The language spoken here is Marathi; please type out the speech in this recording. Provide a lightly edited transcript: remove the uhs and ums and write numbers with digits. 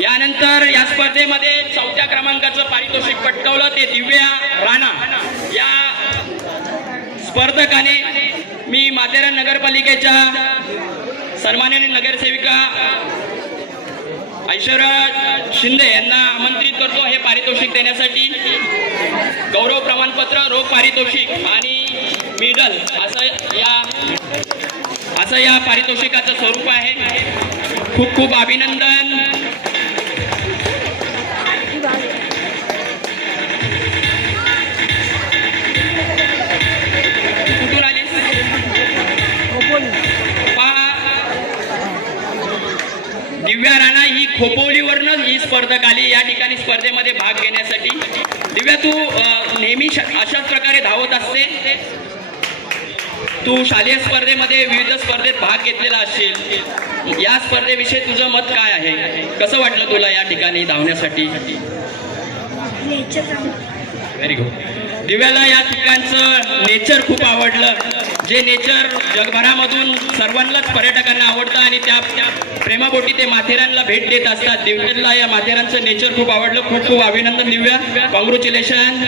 यानंतर या स्पर्धेमध्ये 4थ्या क्रमांकाचं पारितोषिक पटकावलं ते दिव्या राणा या स्पर्धकाने मी माथेरान नगरपालिकेच्या सन्माननीय नगरसेविका ऐश्वर्या शिंदे यांना आमंत्रित करतो हे पारितोषिक देण्यासाठी। गौरव प्रमाणपत्र, रोख पारितोषिक आणि मेडल असं या पारितोषिकाचं स्वरूप आहे। खूप खूप अभिनंदन। कुठून आलीस? दिव्या राणा ही खोपोलीवरनं ही स्पर्धक आली या ठिकाणी स्पर्धेमध्ये भाग घेण्यासाठी। दिव्या, तू नेहमी अशाच प्रकारे धावत असते? तू शालेय स्पर्धेमध्ये विविध स्पर्धेत भाग घेतलेला असेल, या स्पर्धेविषयी तुझं मत काय आहे? कसं वाटलं तुला या ठिकाणी धावण्यासाठी? Very good. दिव्याला या ठिकाणचं नेचर खूप आवडलं, जे नेचर जगभरामधून सर्वांनाच पर्यटकांना आवडतं आणि त्या प्रेमापोटी ते माथेरानला भेट देत असतात। दिव्याला या माथेरानचं नेचर खूप आवडलं। खूप खूप अभिनंदन दिव्या, कॉंग्रॅच्युलेशन।